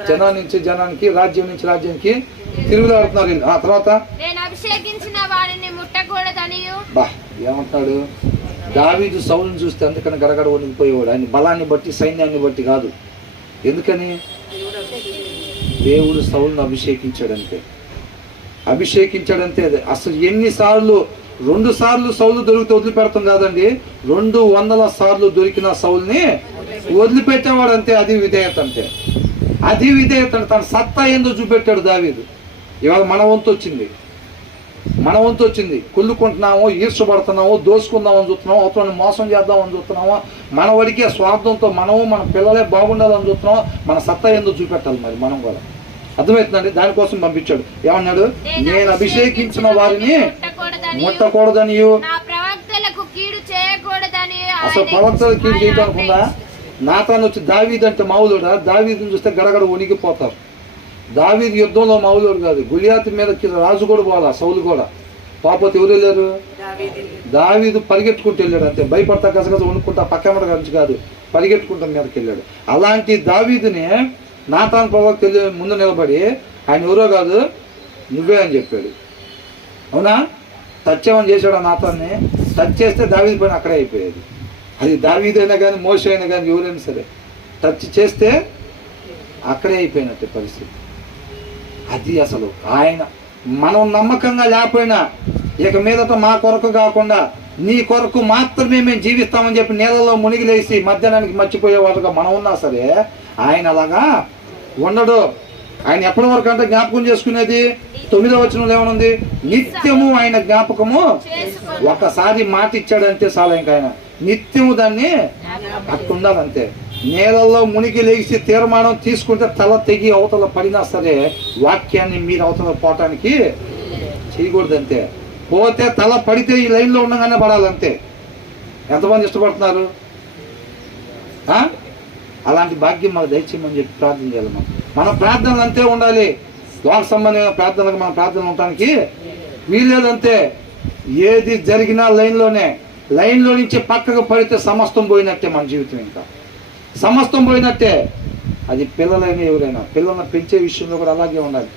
జనం నుంచి జనానికి రాజ్యం నుంచి రాజ్యానికి తిరుగులాడుతున్నారు ఆ తర్వాత నేను అభిషేకించిన వారిని ఏమంటాడు? దావీదు సౌలుని చూస్తే అందుకని గడగడ వణికిపోయేవాడు. ఆయన బలాన్ని బట్టి సైన్యాన్ని బట్టి కాదు. ఎందుకని? దేవుడు సౌలును అభిషేకించాడంతే. అభిషేకించాడంతే. అదే అసలు ఎన్నిసార్లు రెండు సార్లు సౌలు దొరికితే వదిలిపెడతాం కాదండి. రెండు వందల సార్లు దొరికిన సౌల్ని వదిలిపెట్టేవాడు అంతే అది విధేయత అంటే అది విధేయత అంటే తన సత్తా ఏందో చూపెట్టాడు దావీదు. ఇవాళ మన వంతు వచ్చింది. మన వంతు వచ్చింది. కుళ్ళుకుంటున్నాము ఈర్షపడుతున్నాము దోసుకుందామని చూస్తున్నాము అవతలని మోసం చేద్దామని చూస్తున్నాము మన వడికే స్వార్థంతో మనము మన పిల్లలే బాగుండాలని చూస్తున్నాము మన సత్తా ఏందో చూపెట్టాలి మరి మనం కూడా. అర్థమవుతుందండి? దానికోసం పంపించాడు. ఏమన్నాడు? నేను అభిషేకించిన వారిని ముట్టకూడదనియు ముట్టకూడదనియు. నా ప్రవక్తలకు కీడు చేయకూడదని అసలు ప్రవక్తలు కీడు అనుకుందా నాతాను వచ్చి దావీద్ అంటే మావులుడా? దావీదుని చూస్తే గడగడ వణికిపోతారు. దావీద్ యుద్ధంలో మావులుడు కాదు. గుళియాతి మీద రాజు కూడా పోవాలా? సౌలు కూడా. పాపోతే ఎవరు వెళ్ళారు? దావీదు పరిగెట్టుకుంటూ వెళ్ళాడు అంతే. భయపడతా గసగస వణుకుంటా పక్కమట గురించి కాదు. పరిగెట్టుకుంటా మీదకి వెళ్ళాడు. అలాంటి దావీదుని నాతాన్ ప్రవక్త వెళ్ళి ముందు నిలబడి ఆయన ఎవరో కాదు నువ్వే అని చెప్పాడు. అవునా? సత్యమని చేశాడు ఆ నాతాన్ని. టచ్ చేస్తే దావీదు పైన అక్కడే అయిపోయేది. అది దావీదైనా కానీ మోస అయినా కానీ ఎవరైనా సరే టచ్ చేస్తే అక్కడే అయిపోయినట్టే పరిస్థితి. అది అసలు ఆయన మనం నమ్మకంగా లేకపోయినా ఇక మీదట మా కొరకు కాకుండా నీ కొరకు మాత్రమే మేము జీవిస్తామని చెప్పి నీళ్ళలో మునిగిలేసి మధ్యాహ్నానికి మర్చిపోయే వాళ్ళుగా మనం ఉన్నా సరే ఆయన అలాగా ఉండడు. ఆయన ఎప్పటి వరకు అంటే జ్ఞాపకం చేసుకునేది? తొమ్మిదో వచనంలో ఏమనుంది? నిత్యము ఆయన జ్ఞాపకము ఒకసారి మాట ఇచ్చాడంటే చాలా ఇంకా ఆయన. నిత్యము దాన్ని అట్లా ఉండాలంతే నేలల్లో మునిగి లేచి తీర్మానం తీసుకుంటే తల తెగి అవతల పడినా సరే వాక్యాన్ని మీరు అవతల పోవటానికి చేయకూడదంతే. పోతే తల పడితే ఈ లైన్లో ఉండగానే పడాలంతే. ఎంతమంది ఇష్టపడుతున్నారు? అలాంటి భాగ్యం మాకు దయచేయమని చెప్పి ప్రార్థన చేయాలి మనం. మన ప్రార్థనలు అంతే ఉండాలి. లోక సంబంధమైన ప్రార్థనలకు మన ప్రార్థన ఉండటానికి వీలేదంతే ఏది జరిగినా లైన్లోనే. లైన్లో నుంచి పక్కకు పడితే సమస్తం పోయినట్టే మన జీవితం ఇంకా. సమస్తం పోయినట్టే. అది పిల్లలైనా ఎవరైనా పిల్లల్ని పెంచే విషయంలో కూడా అలాగే ఉండాలి.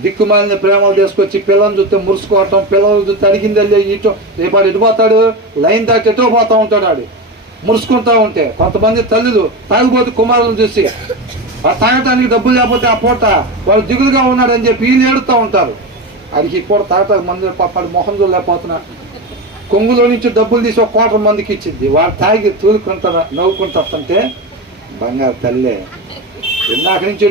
దిక్కుమాలిన ప్రేమలు తీసుకొచ్చి పిల్లల్ని చూస్తే మురుసుకోవటం పిల్లలు చూస్తే అడిగింది వెళ్ళి ఇటు రేపాడు ఇటు పోతాడు? లైన్ దాటి ఎటో పోతా ఉంటాడు ఆడు? మురుసుకుంటా ఉంటే. కొంతమంది తల్లులు తాగిపోతే కుమారులను చూసి ఆ తాగటానికి డబ్బులు లేకపోతే ఆ పూట వాడు దిగులుగా ఉన్నాడని చెప్పి వీళ్ళు ఏడుతూ ఉంటారు. అడిగి ఈ పూట తాగటానికి మంది పాపాడు మొహం చూడలేకపోతున్నా. కొంగులో నుంచి డబ్బులు తీసి ఒక కోట్ల మందికి ఇచ్చింది. వాడు తాగి తూలుకుంటారా నవ్వుకుంటారంటే బంగారు తల్లే. ఇందాక నుంచి